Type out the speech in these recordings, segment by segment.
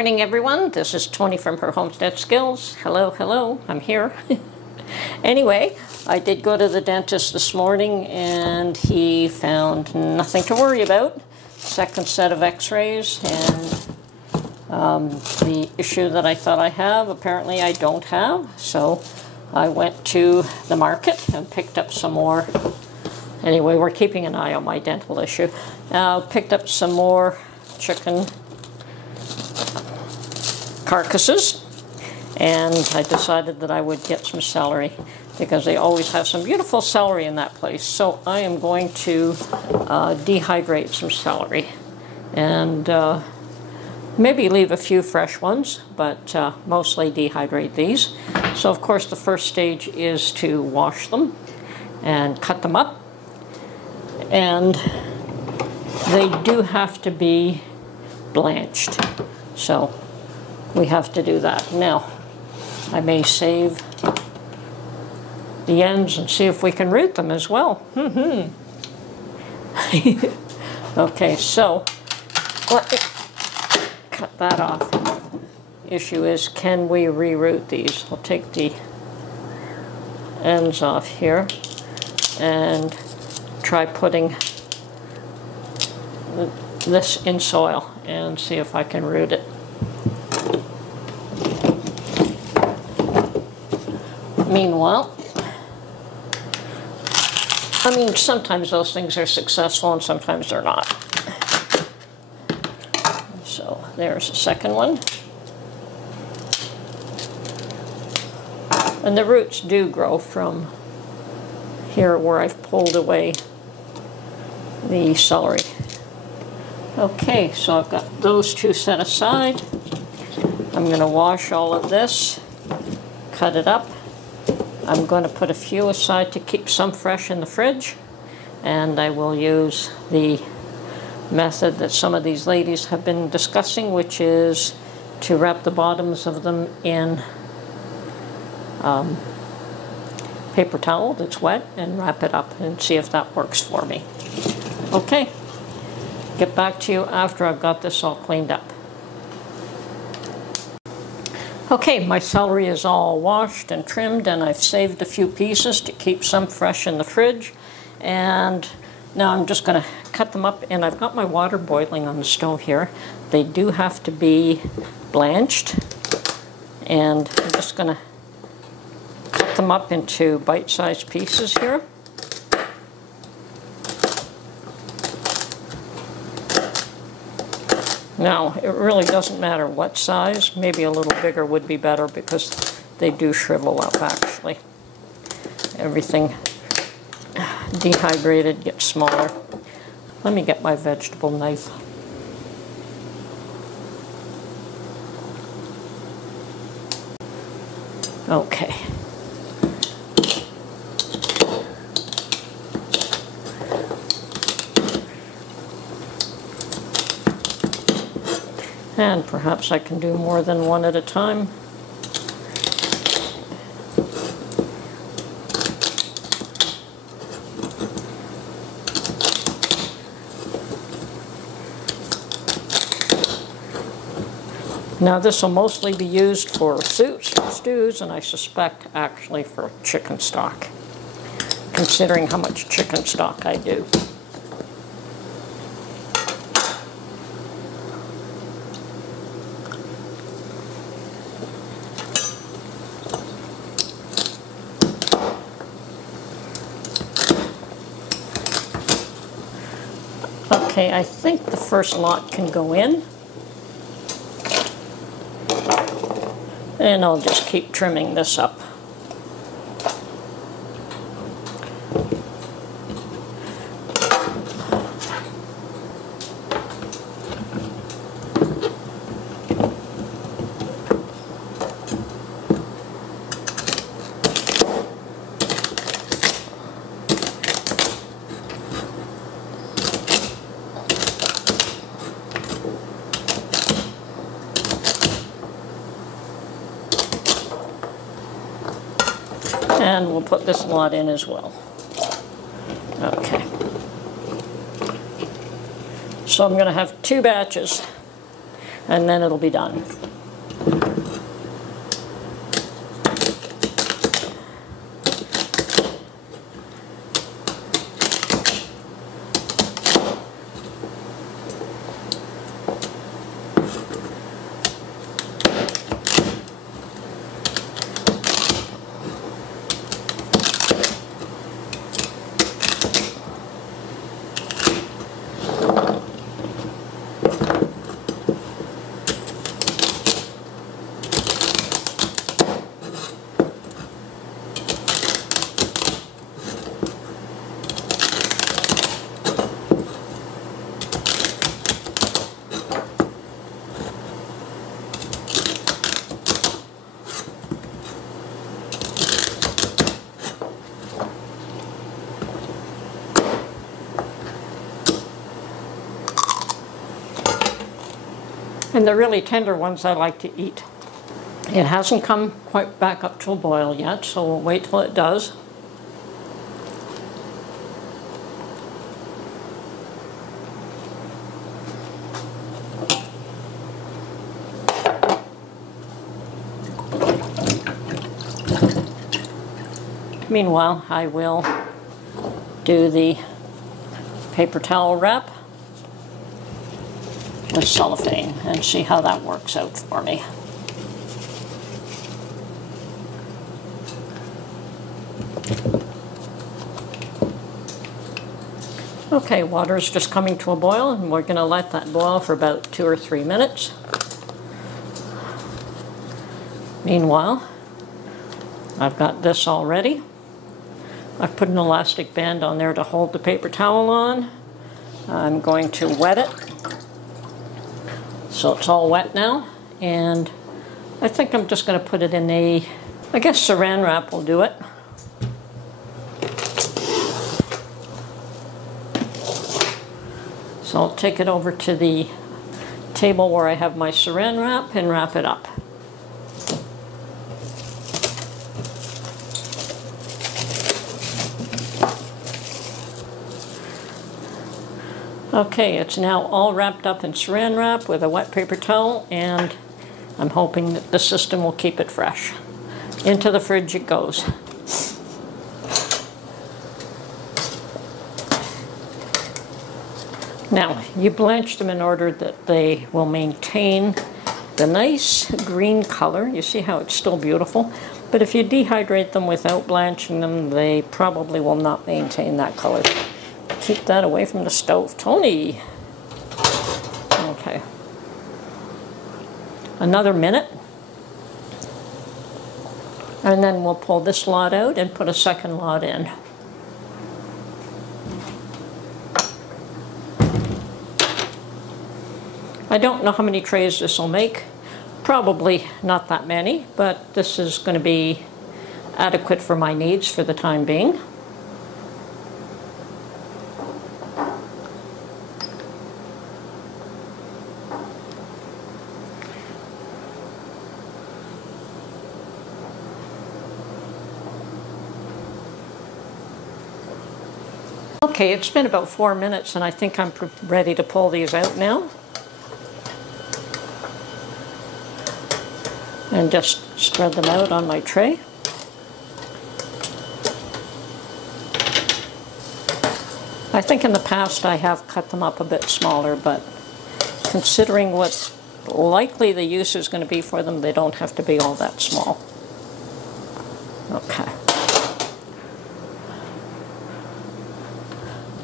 morning, everyone. This is Tony from Her Homestead Skills. Hello, hello, I'm here. Anyway, I did go to the dentist this morning and he found nothing to worry about. Second set of x-rays, and the issue that I thought I have, apparently I don't have. So I went to the market and picked up some more. Anyway, we're keeping an eye on my dental issue. Picked up some more chicken carcasses, and I decided that I would get some celery because they always have some beautiful celery in that place. So I am going to dehydrate some celery and maybe leave a few fresh ones, but mostly dehydrate these. So of course the first stage is to wash them and cut them up, and they do have to be blanched. So we have to do that. Now, I may save the ends and see if we can root them as well. Okay, so let me cut that off. Issue is, can we reroot these? I'll take the ends off here and try putting this in soil and see if I can root it. Meanwhile, I mean, sometimes those things are successful and sometimes they're not. So there's the second one. And the roots do grow from here where I've pulled away the celery. Okay, so I've got those two set aside. I'm going to wash all of this, cut it up. I'm going to put a few aside to keep some fresh in the fridge, and I will use the method that some of these ladies have been discussing, which is to wrap the bottoms of them in paper towel that's wet and wrap it up and see if that works for me. Okay, get back to you after I've got this all cleaned up. Okay, my celery is all washed and trimmed, and I've saved a few pieces to keep some fresh in the fridge. And now I'm just going to cut them up, and I've got my water boiling on the stove here. They do have to be blanched, and I'm just going to cut them up into bite-sized pieces here. Now, it really doesn't matter what size. Maybe a little bigger would be better because they do shrivel up, actually. Everything dehydrated gets smaller. Let me get my vegetable knife. Okay. And perhaps I can do more than one at a time. Now this will mostly be used for soups or stews, and I suspect actually for chicken stock, considering how much chicken stock I do. Okay, I think the first lot can go in. And I'll just keep trimming this up. And we'll put this lot in as well. Okay. So I'm going to have two batches. and then it'll be done. And the really tender ones I like to eat. It hasn't come quite back up to a boil yet, so we'll wait till it does. Meanwhile, I will do the paper towel wrap with cellophane and see how that works out for me. Okay, water is just coming to a boil, and we're going to let that boil for about 2 or 3 minutes. Meanwhile, I've got this all ready. I've put an elastic band on there to hold the paper towel on. I'm going to wet it. So it's all wet now, and I think I'm just going to put it in a, I guess saran wrap will do it. So I'll take it over to the table where I have my saran wrap and wrap it up. Okay, it's now all wrapped up in saran wrap with a wet paper towel, and I'm hoping that the system will keep it fresh. Into the fridge it goes. Now, you blanch them in order that they will maintain the nice green color. You see how it's still beautiful? But if you dehydrate them without blanching them, they probably will not maintain that color. Keep that away from the stove. Tony! Okay. Another minute. And then we'll pull this lot out and put a second lot in. I don't know how many trays this will make. Probably not that many, but this is going to be adequate for my needs for the time being. Okay, it's been about 4 minutes, and I think I'm ready to pull these out now. And just spread them out on my tray. I think in the past I have cut them up a bit smaller, but considering what likely the use is going to be for them, they don't have to be all that small. Okay.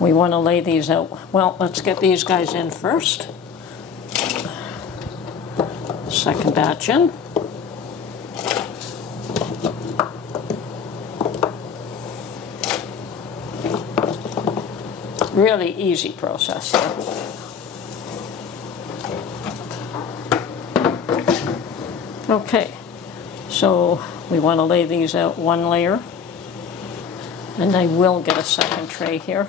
We want to lay these out. Well, let's get these guys in first. Second batch in. Really easy process here. Okay, so we want to lay these out one layer, and I will get a second tray here.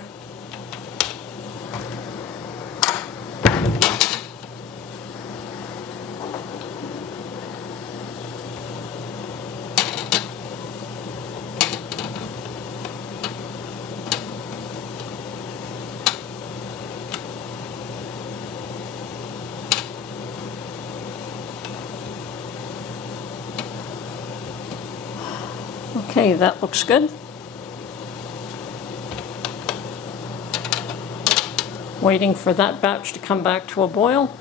Okay, that looks good. Waiting for that batch to come back to a boil.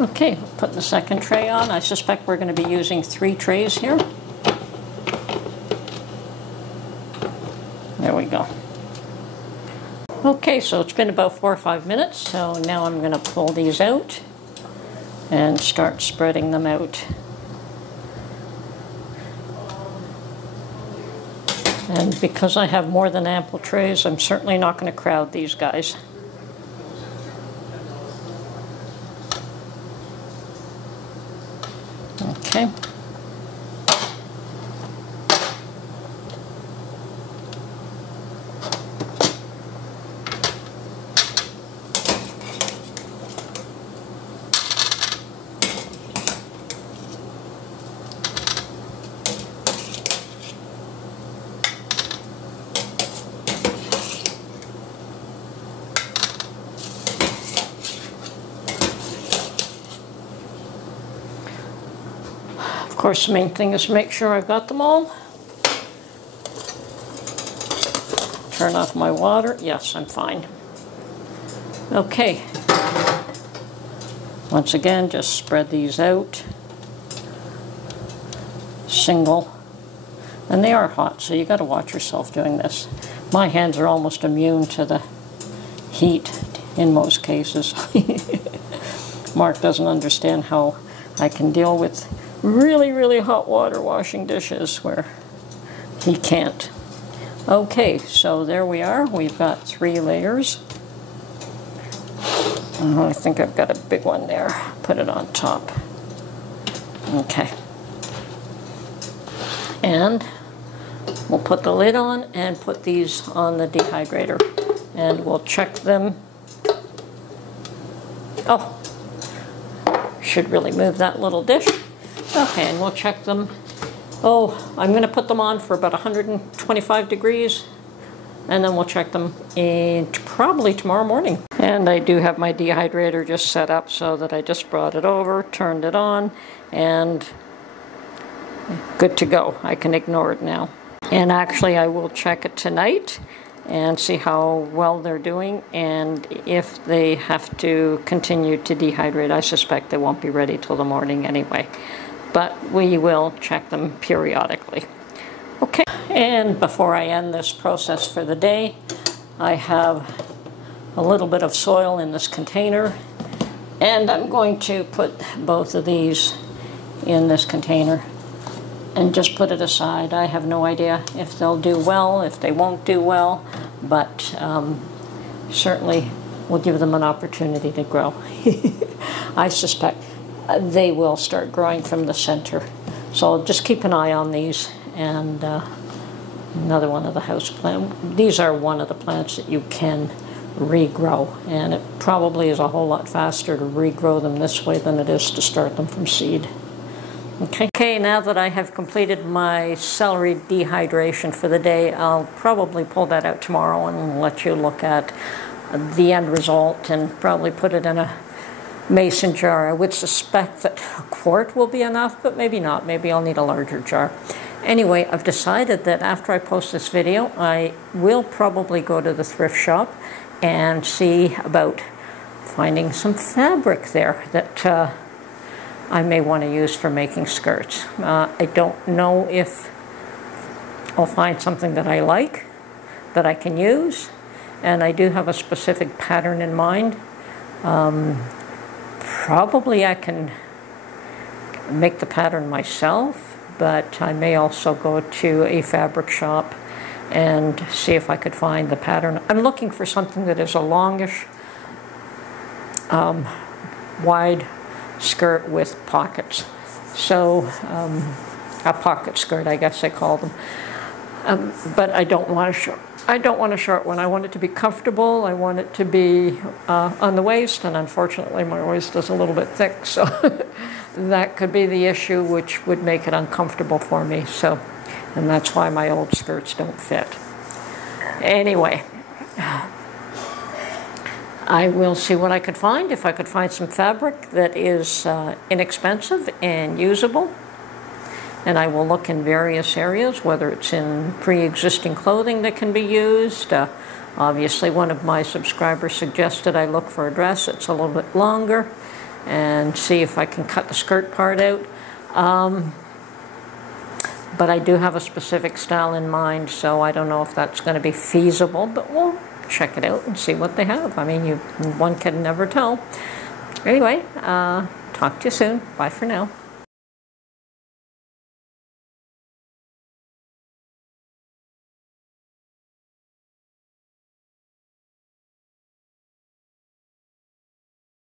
Okay, put the second tray on. I suspect we're going to be using 3 trays here. There we go. Okay, so it's been about 4 or 5 minutes, so now I'm going to pull these out and start spreading them out. And because I have more than ample trays, I'm certainly not going to crowd these guys. Okay. Of course, the main thing is make sure I've got them all. Turn off my water. Yes, I'm fine. Okay. Once again, just spread these out. Single. And they are hot, so you got to watch yourself doing this. My hands are almost immune to the heat in most cases. Mark doesn't understand how I can deal with really, really hot water washing dishes where he can't. Okay, so there we are. We've got 3 layers. I think I've got a big one there. Put it on top. Okay. And we'll put the lid on and put these on the dehydrator. And we'll check them. Oh, should really move that little dish. Okay, and we'll check them. Oh, I'm going to put them on for about 125 degrees, and then we'll check them in probably tomorrow morning. And I do have my dehydrator just set up so that I just brought it over, turned it on, and good to go. I can ignore it now. And actually, I will check it tonight and see how well they're doing, and if they have to continue to dehydrate. I suspect they won't be ready till the morning anyway. But we will check them periodically. Okay, and before I end this process for the day, I have a little bit of soil in this container, and I'm going to put both of these in this container and just put it aside. I have no idea if they'll do well, if they won't do well, but certainly we'll give them an opportunity to grow. I suspect they will start growing from the center. So just keep an eye on these. And another one of the house plants. These are one of the plants that you can regrow. And it probably is a whole lot faster to regrow them this way than it is to start them from seed. Okay, now that I have completed my celery dehydration for the day, I'll probably pull that out tomorrow and let you look at the end result and probably put it in a mason jar. I would suspect that a quart will be enough, but maybe not. Maybe I'll need a larger jar. Anyway, I've decided that after I post this video, I will probably go to the thrift shop and see about finding some fabric there that I may want to use for making skirts. I don't know if I'll find something that I like, that I can use, and I do have a specific pattern in mind. Probably I can make the pattern myself, but I may also go to a fabric shop and see if I could find the pattern. I'm looking for something that is a longish, wide skirt with pockets. So a pocket skirt, I guess they call them. But I don't want a short one. I want it to be comfortable. I want it to be on the waist, and unfortunately my waist is a little bit thick, so that could be the issue, which would make it uncomfortable for me. So, and that's why my old skirts don't fit. Anyway, I will see what I could find. If I could find some fabric that is inexpensive and usable, and I will look in various areas, whether it's in pre-existing clothing that can be used. Obviously, one of my subscribers suggested I look for a dress that's a little bit longer and see if I can cut the skirt part out. But I do have a specific style in mind, so I don't know if that's going to be feasible, but we'll check it out and see what they have. I mean, one can never tell. Anyway, talk to you soon. Bye for now.